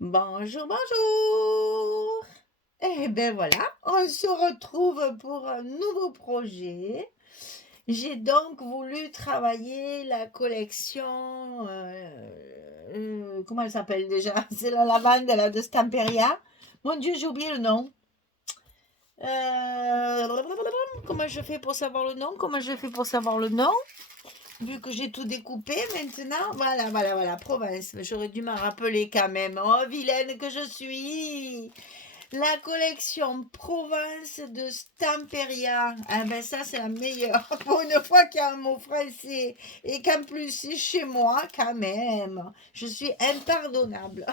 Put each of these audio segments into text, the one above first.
Bonjour, bonjour. Eh bien voilà, on se retrouve pour un nouveau projet. J'ai donc voulu travailler la collection, comment elle s'appelle déjà? C'est la lavande là, de Stamperia. Mon Dieu, j'ai oublié le nom. Comment je fais pour savoir le nom? Comment je fais pour savoir le nom? Vu que j'ai tout découpé maintenant, voilà, Provence. J'aurais dû m'en rappeler quand même. Oh, vilaine que je suis! La collection Provence de Stamperia. Ah ben ça, c'est la meilleure. Pour une fois qu'il y a un mot français et qu'en plus c'est chez moi, quand même. Je suis impardonnable.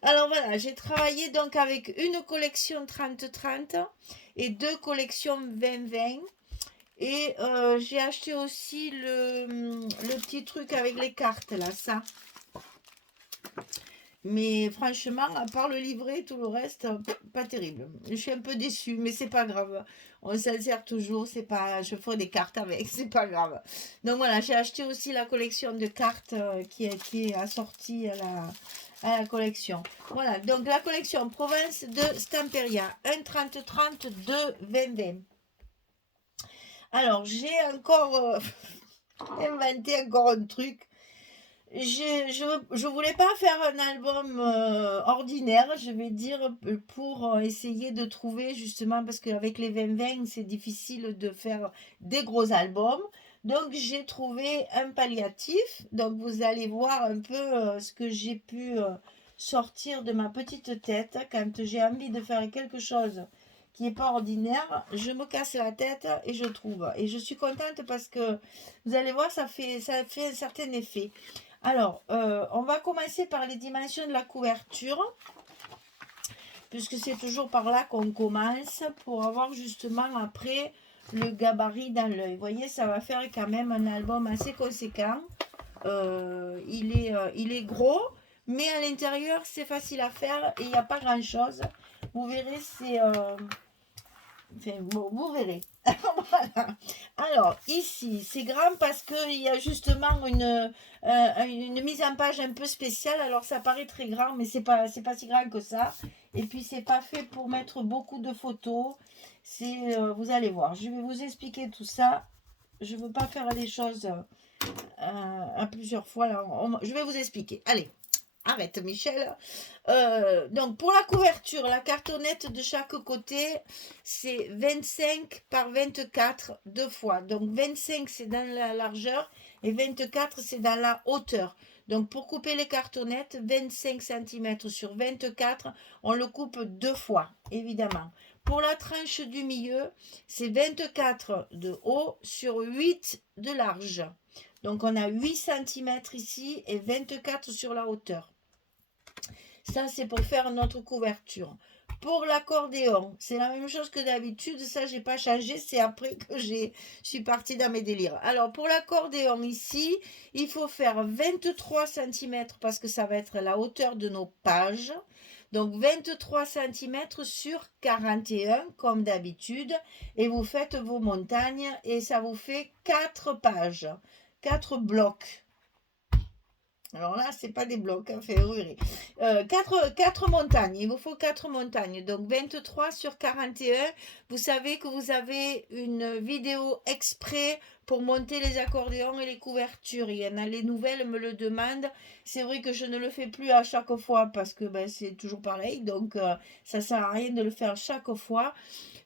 Alors voilà, j'ai travaillé donc avec une collection 30-30 et deux collections 20-20. Et j'ai acheté aussi le petit truc avec les cartes, là, ça. Mais franchement, à part le livret, tout le reste, pas terrible. Je suis un peu déçue, mais c'est pas grave. On s'en sert toujours, c'est pas, je ferai des cartes avec, c'est pas grave. Donc voilà, j'ai acheté aussi la collection de cartes qui est assortie à la collection. Voilà, donc la collection Provence de Stamperia, un 30-30, 2 20-20. Alors, j'ai encore inventé encore un truc. Je voulais pas faire un album ordinaire, je vais dire, pour essayer de trouver justement, parce qu'avec les 20-20, c'est difficile de faire des gros albums. Donc j'ai trouvé un palliatif. Donc vous allez voir un peu ce que j'ai pu sortir de ma petite tête quand j'ai envie de faire quelque chose qui n'est pas ordinaire. Je me casse la tête et je trouve. Et je suis contente parce que vous allez voir, ça fait un certain effet. Alors, on va commencer par les dimensions de la couverture, puisque c'est toujours par là qu'on commence, pour avoir justement après le gabarit dans l'œil. Vous voyez, ça va faire quand même un album assez conséquent. Il est gros, mais à l'intérieur, c'est facile à faire et il n'y a pas grand-chose. Vous verrez, enfin, bon, vous verrez. Voilà. Alors, ici, c'est grand parce qu'il y a justement une mise en page un peu spéciale. Alors, ça paraît très grand, mais c'est pas si grand que ça. Et puis, c'est pas fait pour mettre beaucoup de photos. Vous allez voir, je vais vous expliquer tout ça. Je ne veux pas faire les choses à plusieurs fois. Là. Je vais vous expliquer. Allez, arrête, Michel. Donc pour la couverture, la cartonnette de chaque côté, c'est 25 par 24 deux fois. Donc 25 c'est dans la largeur et 24 c'est dans la hauteur. Donc pour couper les cartonnettes, 25 cm sur 24, on le coupe deux fois, évidemment. Pour la tranche du milieu, c'est 24 de haut sur 8 de large. Donc on a 8 cm ici et 24 sur la hauteur. Ça, c'est pour faire notre couverture. Pour l'accordéon, c'est la même chose que d'habitude. Ça, j'ai pas changé. C'est après que je suis partie dans mes délires. Alors, pour l'accordéon ici, il faut faire 23 cm parce que ça va être la hauteur de nos pages. Donc, 23 cm sur 41 comme d'habitude. Et vous faites vos montagnes et ça vous fait 4 pages, 4 blocs. Alors là, c'est pas des blocs, hein, fait ruer. 4 montagnes, il vous faut 4 montagnes. Donc 23 sur 41. Vous savez que vous avez une vidéo exprès pour monter les accordéons et les couvertures. Il y en a, les nouvelles me le demandent. C'est vrai que je ne le fais plus à chaque fois parce que ben, c'est toujours pareil. Donc ça sert à rien de le faire chaque fois.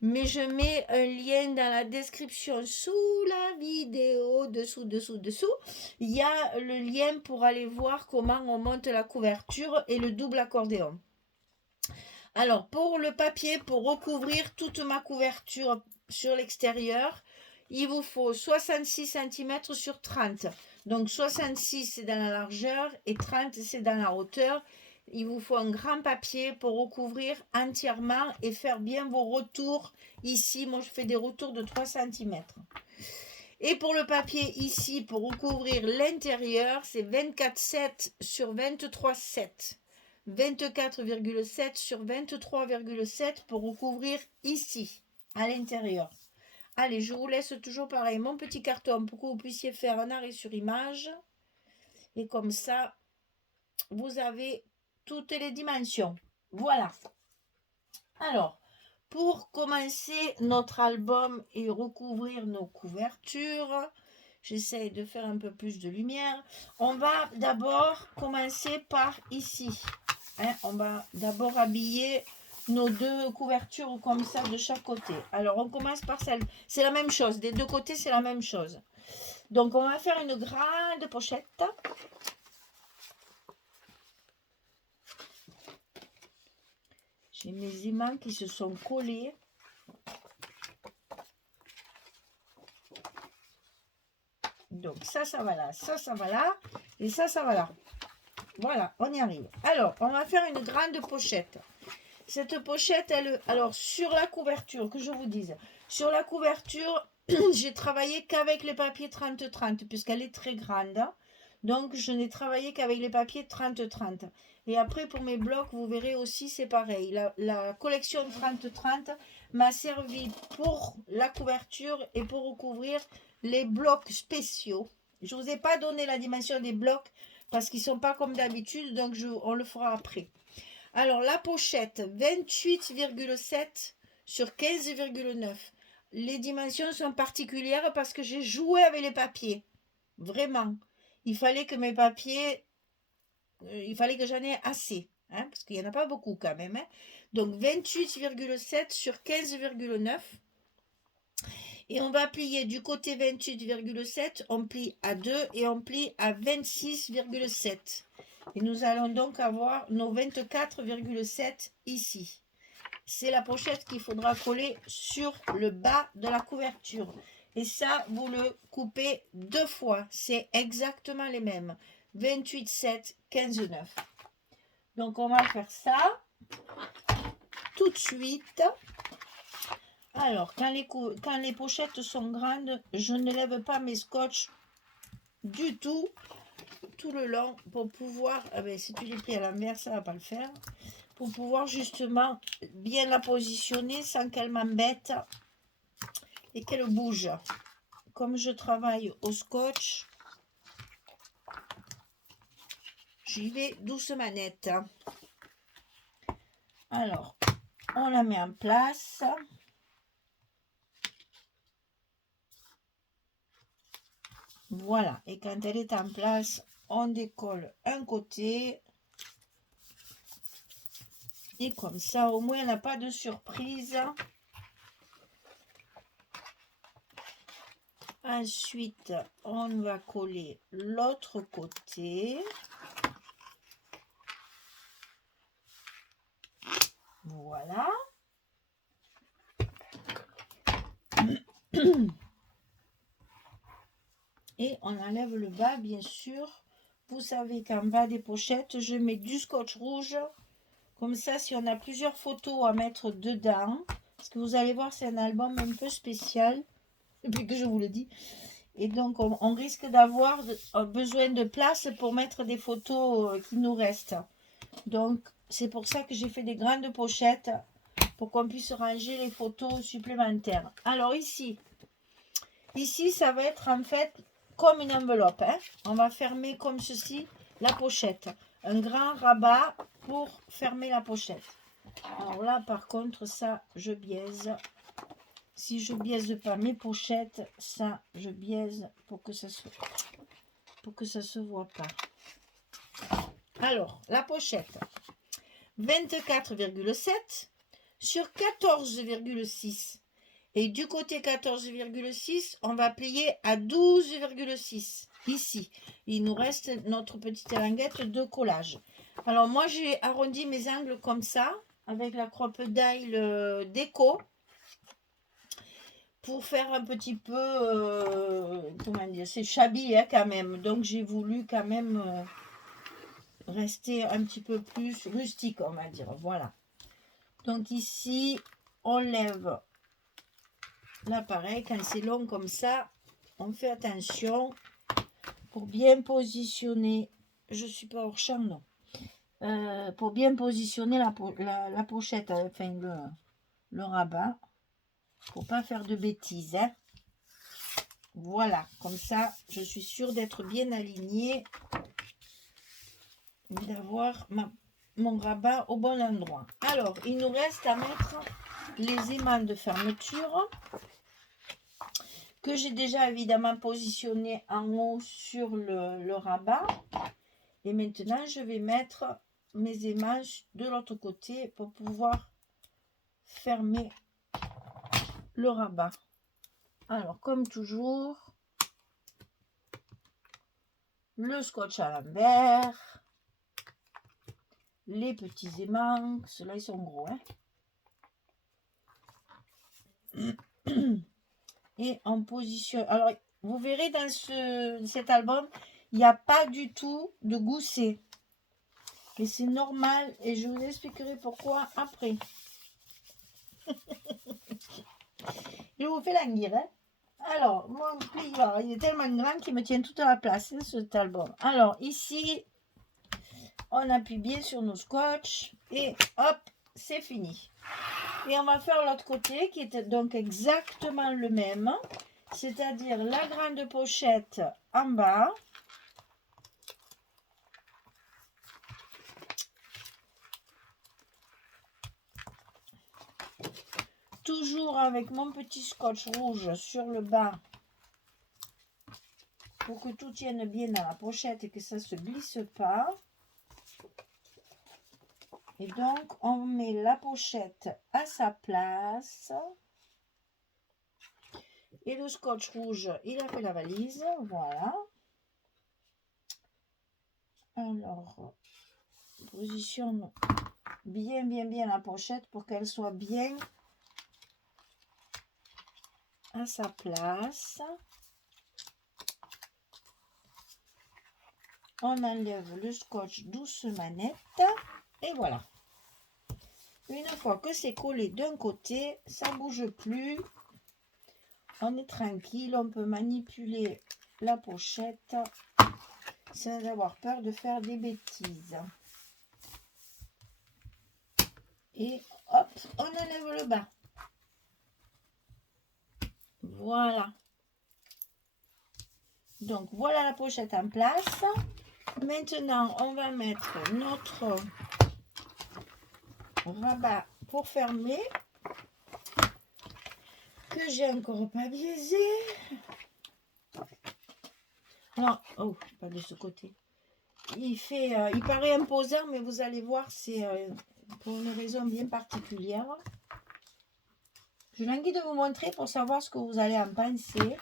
Mais je mets un lien dans la description sous la vidéo, dessous. Il y a le lien pour aller voir comment on monte la couverture et le double accordéon. Alors, pour le papier, pour recouvrir toute ma couverture sur l'extérieur, il vous faut 66 cm sur 30. Donc 66 c'est dans la largeur et 30 c'est dans la hauteur. Il vous faut un grand papier pour recouvrir entièrement et faire bien vos retours. Ici, moi je fais des retours de 3 cm. Et pour le papier ici, pour recouvrir l'intérieur, c'est 24,7 sur 23,7. 24,7 sur 23,7 pour recouvrir ici, à l'intérieur. Allez, je vous laisse toujours pareil mon petit carton pour que vous puissiez faire un arrêt sur image. Et comme ça, vous avez toutes les dimensions. Voilà. Alors, pour commencer notre album et recouvrir nos couvertures, j'essaie de faire un peu plus de lumière. On va d'abord commencer par ici. Hein, on va d'abord habiller nos deux couvertures comme ça de chaque côté. Alors, on commence par celle. C'est la même chose. Des deux côtés, c'est la même chose. Donc, on va faire une grande pochette. J'ai mes aimants qui se sont collés. Donc, ça va là. Ça va là. Et ça va là. Voilà, on y arrive. Alors, on va faire une grande pochette. Cette pochette, alors sur la couverture, que je vous dise, sur la couverture, j'ai travaillé qu'avec les papiers 30-30, puisqu'elle est très grande. Donc, je n'ai travaillé qu'avec les papiers 30-30. Et après, pour mes blocs, vous verrez aussi, c'est pareil. La collection 30-30 m'a servi pour la couverture et pour recouvrir les blocs spéciaux. Je ne vous ai pas donné la dimension des blocs parce qu'ils ne sont pas comme d'habitude, donc on le fera après. Alors, la pochette, 28,7 sur 15,9. Les dimensions sont particulières parce que j'ai joué avec les papiers. Vraiment. Il fallait que mes papiers, il fallait que j'en ai assez. Hein, parce qu'il n'y en a pas beaucoup quand même. Hein. Donc, 28,7 sur 15,9. Et on va plier du côté 28,7, on plie à 2 et on plie à 26,7. Et nous allons donc avoir nos 24,7 ici. C'est la pochette qu'il faudra coller sur le bas de la couverture. Et ça, vous le coupez 2 fois. C'est exactement les mêmes. 28,7, 15,9. Donc, on va faire ça tout de suite. Alors, quand les pochettes sont grandes, je ne lève pas mes scotch du tout le long pour pouvoir, si tu les plies à l'envers, ça ne va pas le faire, pour pouvoir justement bien la positionner sans qu'elle m'embête et qu'elle bouge. Comme je travaille au scotch, j'y vais doucement net. Alors, on la met en place. Voilà, et quand elle est en place, on décolle un côté. Et comme ça, au moins, elle n'a pas de surprise. Ensuite, on va coller l'autre côté. Voilà. Et on enlève le bas, bien sûr. Vous savez qu'en bas des pochettes, je mets du scotch rouge. Comme ça, si on a plusieurs photos à mettre dedans, parce que vous allez voir, c'est un album un peu spécial, depuis que je vous le dis. Et donc, on risque d'avoir besoin de place pour mettre des photos qui nous restent. Donc, c'est pour ça que j'ai fait des grandes pochettes, pour qu'on puisse ranger les photos supplémentaires. Alors ici, ça va être en fait comme une enveloppe. Hein. On va fermer comme ceci la pochette. Un grand rabat pour fermer la pochette. Alors là, par contre, ça, je biaise. Si je biaise pas mes pochettes, ça, je biaise pour que ça se voit pas. Alors, la pochette, 24,7 sur 14,6. Et du côté 14,6, on va plier à 12,6. Ici, il nous reste notre petite languette de collage. Alors, moi, j'ai arrondi mes angles comme ça, avec la Crop-A-Dile déco, pour faire un petit peu, comment dire, c'est shabby hein, quand même. Donc, j'ai voulu quand même rester un petit peu plus rustique, on va dire. Voilà. Donc, ici, on lève l'appareil. Quand c'est long comme ça, on fait attention pour bien positionner. Je suis pas hors champ, non. Pour bien positionner la pochette, enfin le rabat, pour pas faire de bêtises. Hein. Voilà, comme ça, je suis sûre d'être bien alignée, d'avoir mon rabat au bon endroit. Alors, il nous reste à mettre les aimants de fermeture que j'ai déjà évidemment positionné en haut sur le rabat. Et maintenant, je vais mettre mes aimants de l'autre côté pour pouvoir fermer le rabat. Alors, comme toujours, le scotch à l'envers, les petits aimants, ceux-là ils sont gros, hein. Et on positionne. Alors, vous verrez dans cet album, il n'y a pas du tout de gousset. Et c'est normal, et je vous expliquerai pourquoi après. Je vous fais la guire, hein. Alors, mon pliant, il est tellement grand qu'il me tient toute la place, hein, cet album. Alors, ici, on appuie bien sur nos scotch et hop, c'est fini. Et on va faire l'autre côté qui est donc exactement le même, c'est-à-dire la grande pochette en bas. Toujours avec mon petit scotch rouge sur le bas pour que tout tienne bien dans la pochette et que ça ne se glisse pas. Et donc, on met la pochette à sa place. Et le scotch rouge, il a fait la valise. Voilà. Alors, positionne bien la pochette pour qu'elle soit bien à sa place. On enlève le scotch doucement net. Et voilà. Une fois que c'est collé d'un côté, ça ne bouge plus. On est tranquille, on peut manipuler la pochette sans avoir peur de faire des bêtises. Et hop, on enlève le bas. Voilà. Donc voilà la pochette en place. Maintenant, on va mettre notre rabat pour fermer, que j'ai encore pas biaisé. Non, oh, pas de ce côté. Il paraît imposant, mais vous allez voir, c'est pour une raison bien particulière. Je languis de vous montrer pour savoir ce que vous allez en penser.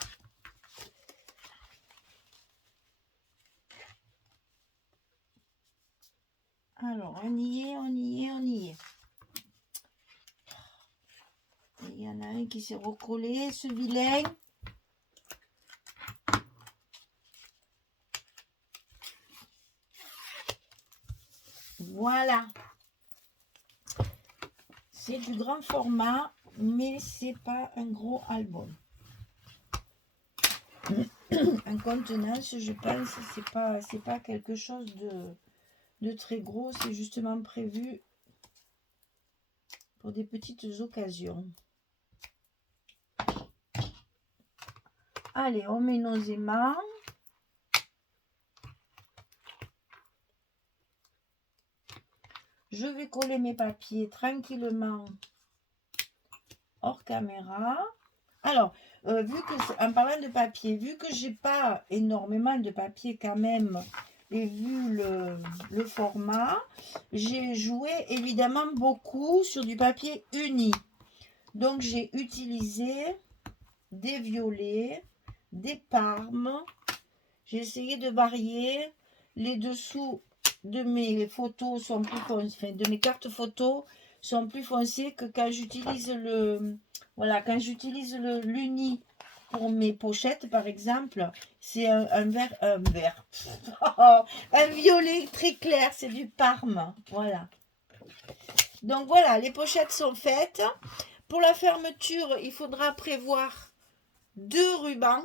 Alors, on y est. Il y en a un qui s'est recollé, ce vilain. Voilà. C'est du grand format, mais c'est pas un gros album. En contenance, je pense, c'est pas quelque chose de très gros. C'est justement prévu pour des petites occasions. Allez, on met nos aimants. Je vais coller mes papiers tranquillement hors caméra. Alors, en parlant de papier, vu que j'ai pas énormément de papier quand même, et vu le format, j'ai joué évidemment beaucoup sur du papier uni. Donc, j'ai utilisé des violets, des parmes. J'ai essayé de varier. Les dessous de mes photos sont plus foncés, enfin, de mes cartes photos sont plus foncés que quand j'utilise l'uni pour mes pochettes par exemple. C'est un vert, un violet très clair, c'est du parme. Voilà. Donc voilà, les pochettes sont faites. Pour la fermeture, il faudra prévoir 2 rubans.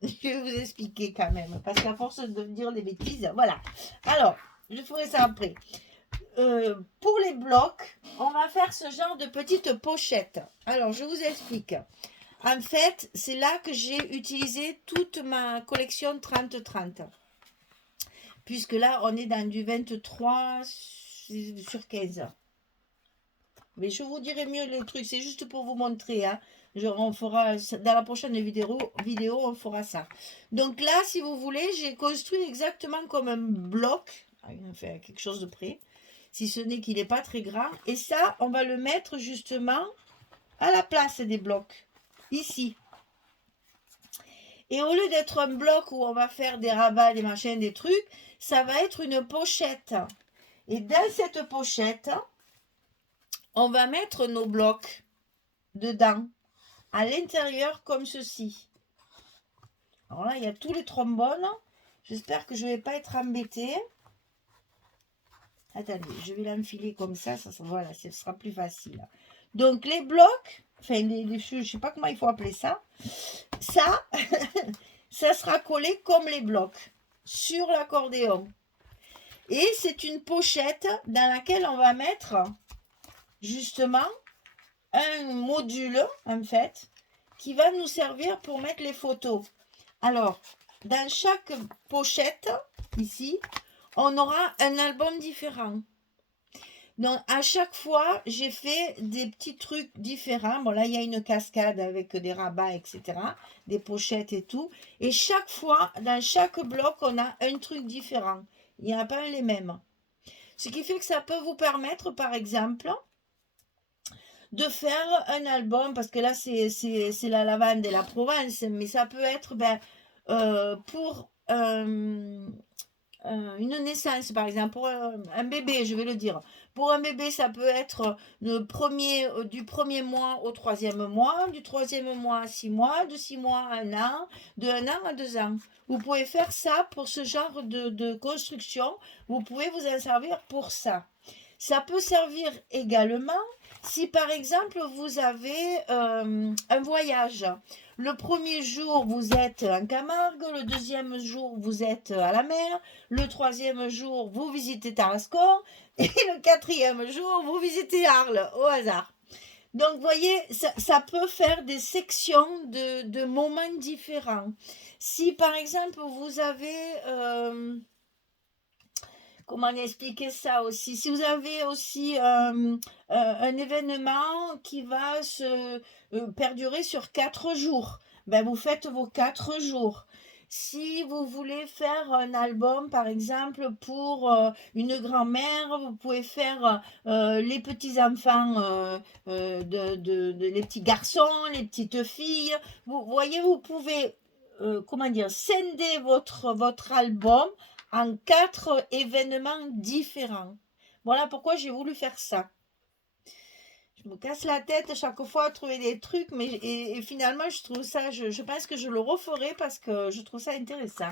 Je vais vous expliquer quand même, parce qu'à force de dire des bêtises, voilà. Alors, je ferai ça après. Pour les blocs, on va faire ce genre de petites pochettes. Alors, je vous explique. En fait, c'est là que j'ai utilisé toute ma collection 30-30. Puisque là, on est dans du 23 sur 15. Mais je vous dirai mieux les trucs, c'est juste pour vous montrer. Hein. On fera, dans la prochaine vidéo, on fera ça. Donc là, si vous voulez, j'ai construit exactement comme un bloc, enfin quelque chose de près, si ce n'est qu'il n'est pas très grand. Et ça, on va le mettre justement à la place des blocs, ici. Et au lieu d'être un bloc où on va faire des rabats, des machins, des trucs, ça va être une pochette. Et dans cette pochette, on va mettre nos blocs dedans, à l'intérieur comme ceci. Alors là, il y a tous les trombones. J'espère que je ne vais pas être embêtée. Attendez, je vais l'enfiler comme ça, voilà, ce sera plus facile. Donc les blocs, enfin, je ne sais pas comment il faut appeler ça, ça, ça sera collé comme les blocs sur l'accordéon. Et c'est une pochette dans laquelle on va mettre justement un module, en fait, qui va nous servir pour mettre les photos. Alors, dans chaque pochette, ici, on aura un album différent. Donc, à chaque fois, j'ai fait des petits trucs différents. Bon, là, il y a une cascade avec des rabats, etc. Des pochettes et tout. Et chaque fois, dans chaque bloc, on a un truc différent. Il n'y a pas les mêmes. Ce qui fait que ça peut vous permettre, par exemple, de faire un album, parce que là, c'est la lavande et la Provence, mais ça peut être pour une naissance, par exemple, pour un bébé, je vais le dire. Pour un bébé, ça peut être du premier mois au 3e mois, du 3e mois à 6 mois, de 6 mois à 1 an, de 1 an à 2 ans. Vous pouvez faire ça pour ce genre de construction. Vous pouvez vous en servir pour ça. Ça peut servir également si par exemple vous avez un voyage. Le premier jour, vous êtes en Camargue, le deuxième jour, vous êtes à la mer, le troisième jour, vous visitez Tarascon, et le quatrième jour, vous visitez Arles, au hasard. Donc, vous voyez, ça peut faire des sections de moments différents. Si, par exemple, vous avez... comment expliquer ça aussi? Si vous avez aussi un événement qui va se perdurer sur 4 jours, ben vous faites vos 4 jours. Si vous voulez faire un album, par exemple, pour une grand-mère, vous pouvez faire les petits-enfants, les petits garçons, les petites filles. Vous voyez, vous pouvez, comment dire, scinder votre album en 4 événements différents. Voilà pourquoi j'ai voulu faire ça. Je me casse la tête à chaque fois à trouver des trucs, mais et finalement, je trouve ça, je pense que je le referai parce que je trouve ça intéressant.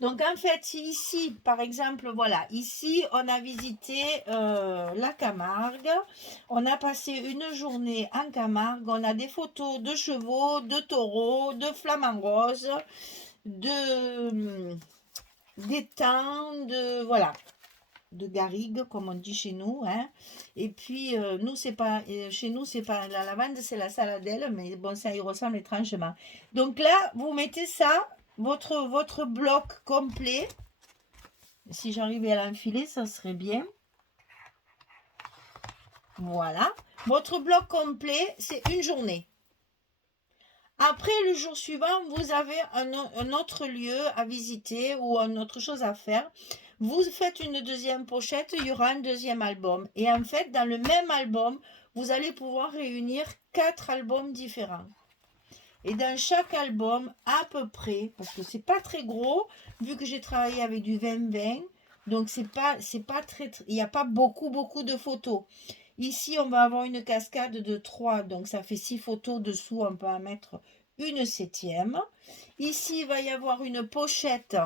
Donc, en fait, ici, par exemple, voilà, ici, on a visité la Camargue. On a passé une journée en Camargue. On a des photos de chevaux, de taureaux, de flamants roses, d'étangs, voilà, de garrigues, comme on dit chez nous. Hein. Et puis, nous, c'est pas, chez nous, c'est pas la lavande, c'est la saladelle, mais bon, ça y ressemble étrangement. Donc là, vous mettez ça, votre bloc complet. Si j'arrivais à l'enfiler, ça serait bien. Voilà. Votre bloc complet, c'est une journée. Après, le jour suivant, vous avez un autre lieu à visiter ou une autre chose à faire. Vous faites une deuxième pochette, il y aura un deuxième album. Et en fait, dans le même album, vous allez pouvoir réunir 4 albums différents. Et dans chaque album, à peu près, parce que c'est pas très gros, vu que j'ai travaillé avec du 20-20, donc c'est pas très, il n'y a pas beaucoup de photos. Ici, on va avoir une cascade de 3, donc ça fait 6 photos dessous, on peut en mettre une 7e. Ici, il va y avoir une pochette.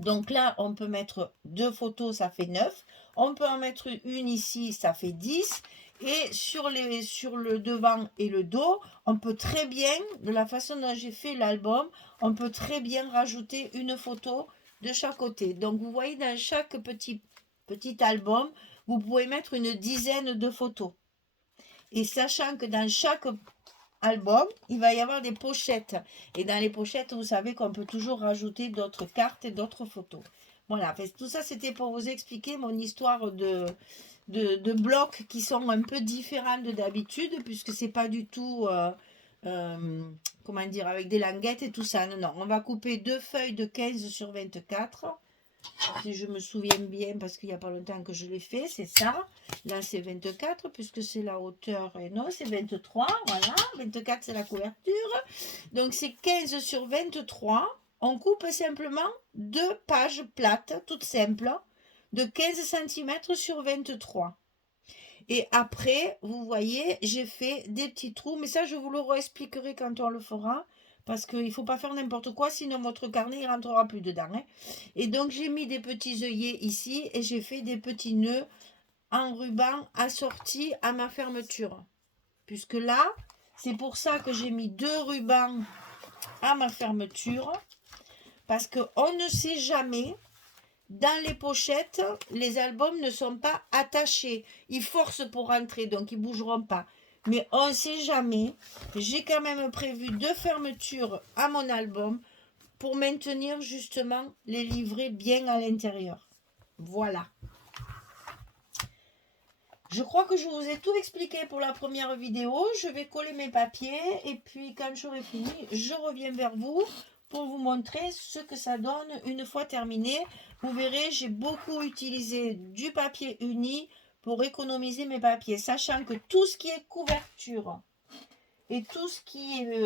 Donc là, on peut mettre 2 photos, ça fait 9. On peut en mettre une ici, ça fait 10. Et sur le devant et le dos, on peut très bien, de la façon dont j'ai fait l'album, on peut très bien rajouter une photo de chaque côté. Donc vous voyez, dans chaque petit album, vous pouvez mettre une dizaine de photos. Et sachant que dans chaque album, il va y avoir des pochettes. Et dans les pochettes, vous savez qu'on peut toujours rajouter d'autres cartes et d'autres photos. Voilà, en fait, tout ça, c'était pour vous expliquer mon histoire de blocs qui sont un peu différents de d'habitude, puisque c'est pas du tout, comment dire, avec des languettes et tout ça. Non, non, on va couper deux feuilles de 15 sur 24. Si je me souviens bien, parce qu'il n'y a pas longtemps que je l'ai fait, c'est ça. Là, c'est 24, puisque c'est la hauteur. Et non, c'est 23, voilà. 24, c'est la couverture. Donc, c'est 15 sur 23. On coupe simplement deux pages plates, toutes simples, de 15 cm sur 23. Et après, vous voyez, j'ai fait des petits trous. Mais ça, je vous le réexpliquerai quand on le fera. Parce qu'il ne faut pas faire n'importe quoi, sinon votre carnet ne rentrera plus dedans. Hein. Et donc, j'ai mis des petits œillets ici et j'ai fait des petits nœuds en ruban assortis à ma fermeture. Puisque là, c'est pour ça que j'ai mis deux rubans à ma fermeture. Parce qu'on ne sait jamais, dans les pochettes, les albums ne sont pas attachés. Ils forcent pour rentrer, donc ils ne bougeront pas. Mais on ne sait jamais. J'ai quand même prévu deux fermetures à mon album pour maintenir justement les livrets bien à l'intérieur. Voilà. Je crois que je vous ai tout expliqué pour la première vidéo. Je vais coller mes papiers et puis quand j'aurai fini, je reviens vers vous pour vous montrer ce que ça donne une fois terminé. Vous verrez, j'ai beaucoup utilisé du papier uni pour économiser mes papiers, sachant que tout ce qui est couverture et tout ce qui est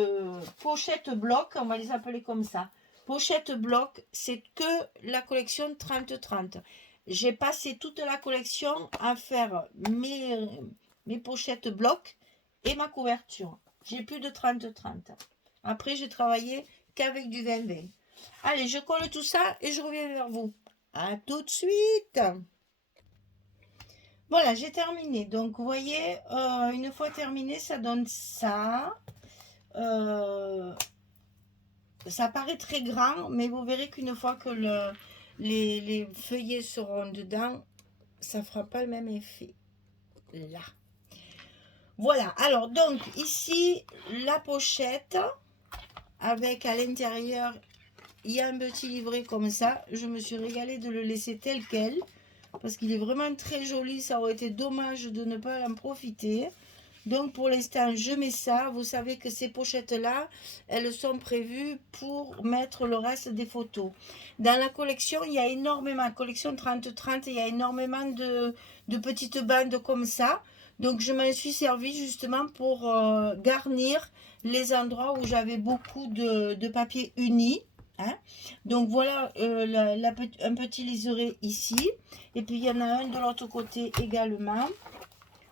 pochette bloc, on va les appeler comme ça, pochette bloc, c'est que la collection 30-30. J'ai passé toute la collection à faire mes pochettes bloc et ma couverture. J'ai plus de 30-30. Après, j'ai travaillé qu'avec du 20-20. Allez, je colle tout ça et je reviens vers vous. À tout de suite. Voilà, j'ai terminé. Donc, vous voyez, une fois terminé, ça donne ça. Ça paraît très grand, mais vous verrez qu'une fois que les feuillets seront dedans, ça ne fera pas le même effet. Là. Voilà, alors donc ici, la pochette, avec à l'intérieur, il y a un petit livret comme ça. Je me suis régalée de le laisser tel quel, parce qu'il est vraiment très joli. Ça aurait été dommage de ne pas en profiter. Donc pour l'instant, je mets ça. Vous savez que ces pochettes-là, elles sont prévues pour mettre le reste des photos. Dans la collection, il y a énormément, collection 30-30, il y a énormément de petites bandes comme ça. Donc je m'en suis servi justement pour garnir les endroits où j'avais beaucoup de papier uni. Hein. Donc voilà un petit liseré ici. Et puis il y en a un de l'autre côté également.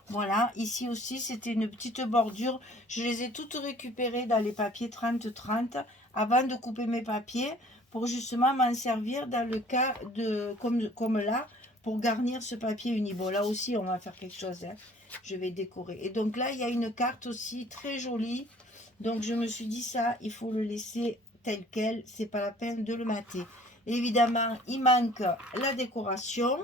Voilà, ici aussi, c'était une petite bordure. Je les ai toutes récupérées dans les papiers 30-30 avant de couper mes papiers pour justement m'en servir dans le cas de, comme là, pour garnir ce papier uni. Bon, là aussi, on va faire quelque chose. Hein. Je vais décorer. Et donc là, il y a une carte aussi très jolie. Donc, je me suis dit ça, il faut le laisser tel quel. C'est pas la peine de le mater. Évidemment, il manque la décoration.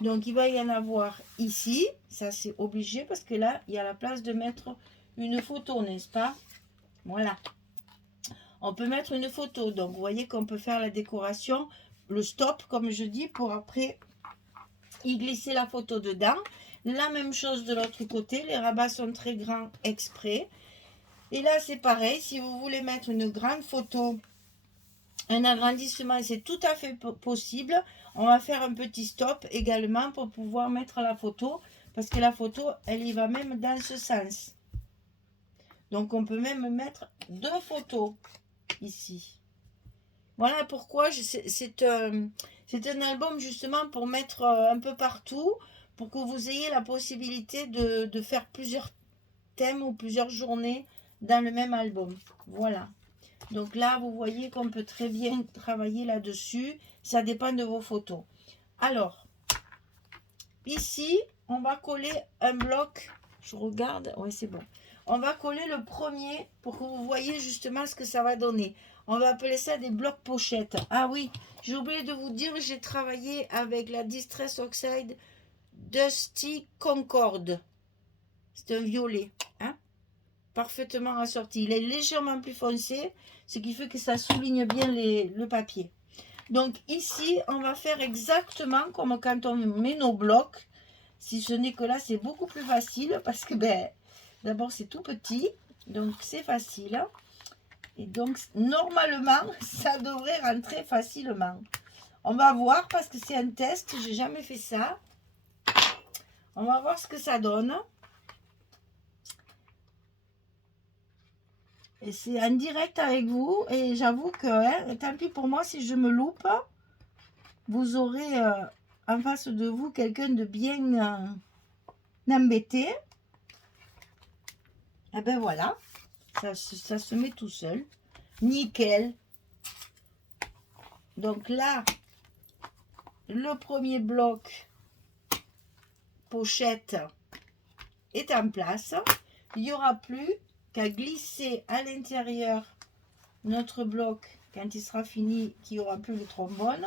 Donc, il va y en avoir ici. Ça, c'est obligé parce que là, il y a la place de mettre une photo, n'est-ce pas? Voilà. On peut mettre une photo. Donc, vous voyez qu'on peut faire la décoration, le stop, comme je dis, pour après y glisser la photo dedans. La même chose de l'autre côté. Les rabats sont très grands exprès. Et là, c'est pareil. Si vous voulez mettre une grande photo, un agrandissement, c'est tout à fait possible. On va faire un petit stop également pour pouvoir mettre la photo. Parce que la photo, elle y va même dans ce sens. Donc, on peut même mettre deux photos ici. Voilà pourquoi c'est un album justement pour mettre un peu partout. Pour que vous ayez la possibilité de faire plusieurs thèmes ou plusieurs journées dans le même album. Voilà. Donc là, vous voyez qu'on peut très bien travailler là-dessus. Ça dépend de vos photos. Alors, ici, on va coller un bloc. Je regarde. Oui, c'est bon. On va coller le premier pour que vous voyez justement ce que ça va donner. On va appeler ça des blocs pochettes. Ah oui, j'ai oublié de vous dire, j'ai travaillé avec la Distress Oxide Dusty Concorde. C'est un violet. Hein? Parfaitement assorti. Il est légèrement plus foncé, ce qui fait que ça souligne bien le papier. Donc ici, on va faire exactement comme quand on met nos blocs. Si ce n'est que là, c'est beaucoup plus facile parce que ben, d'abord c'est tout petit, donc c'est facile. Et donc normalement, ça devrait rentrer facilement. On va voir parce que c'est un test, j'ai jamais fait ça. On va voir ce que ça donne. Et c'est en direct avec vous. Et j'avoue que, hein, tant pis pour moi si je me loupe. Vous aurez en face de vous quelqu'un de bien embêté. Et ben voilà. Ça se met tout seul. Nickel. Donc là, le premier bloc pochette est en place. Il n'y aura plus qu'à glisser à l'intérieur notre bloc quand il sera fini, qu'il n'y aura plus le trombone.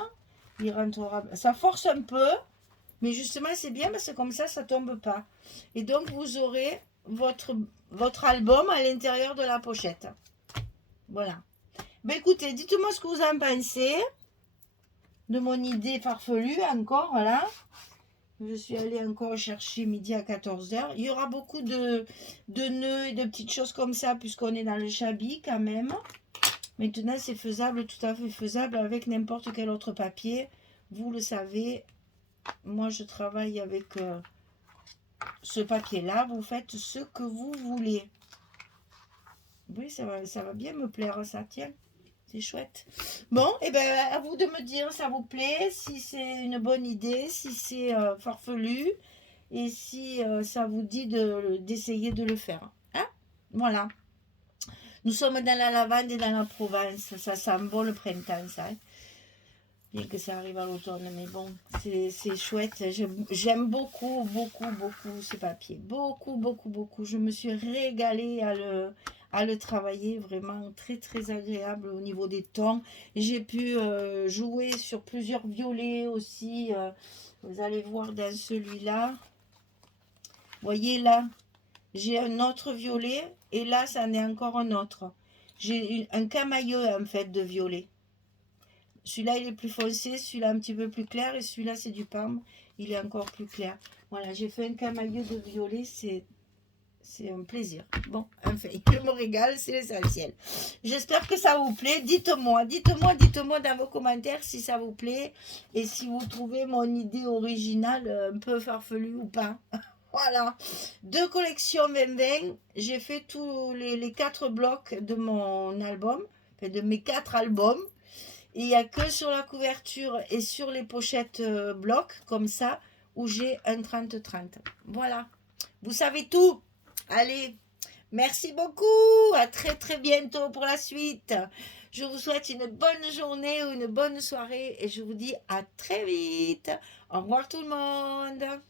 Il rentrera. Ça force un peu, mais justement c'est bien parce que comme ça tombe pas. Et donc vous aurez votre album à l'intérieur de la pochette. Voilà. Ben écoutez, dites-moi ce que vous en pensez de mon idée farfelue encore, voilà. Je suis allée encore chercher midi à 14h. Il y aura beaucoup de nœuds et de petites choses comme ça, puisqu'on est dans le chablis quand même. Maintenant, c'est faisable, tout à fait faisable avec n'importe quel autre papier. Vous le savez, moi je travaille avec ce papier-là. Vous faites ce que vous voulez. Oui, ça va bien me plaire, ça, tiens. C'est chouette. Bon, et bien à vous de me dire, ça vous plaît, si c'est une bonne idée, si c'est farfelu, et si ça vous dit d'essayer de le faire. Hein? Voilà. Nous sommes dans la lavande et dans la Provence. Ça sent bon le printemps, ça. Hein? Bien que ça arrive à l'automne, mais bon, c'est chouette. J'aime beaucoup, beaucoup, beaucoup ce papier. Beaucoup, beaucoup, beaucoup. Je me suis régalée à le travailler. Vraiment très, très agréable au niveau des tons. J'ai pu jouer sur plusieurs violets aussi. Vous allez voir dans celui-là. Voyez là, j'ai un autre violet et là, ça en est encore un autre. J'ai un camailleux en fait de violet. Celui-là, il est plus foncé, celui-là un petit peu plus clair et celui-là, c'est du parme. Il est encore plus clair. Voilà, j'ai fait un camailleux de violet, c'est un plaisir. Bon, enfin, je me régale, c'est l'essentiel. J'espère que ça vous plaît. Dites-moi dans vos commentaires si ça vous plaît et si vous trouvez mon idée originale un peu farfelue ou pas. Voilà, 2 collections 2020. J'ai fait tous les 4 blocs de mon album, enfin de mes 4 albums. Et il n'y a que sur la couverture et sur les pochettes blocs, comme ça, où j'ai un 30-30. Voilà, vous savez tout. Allez, merci beaucoup. À très très bientôt pour la suite. Je vous souhaite une bonne journée ou une bonne soirée et je vous dis à très vite. Au revoir tout le monde.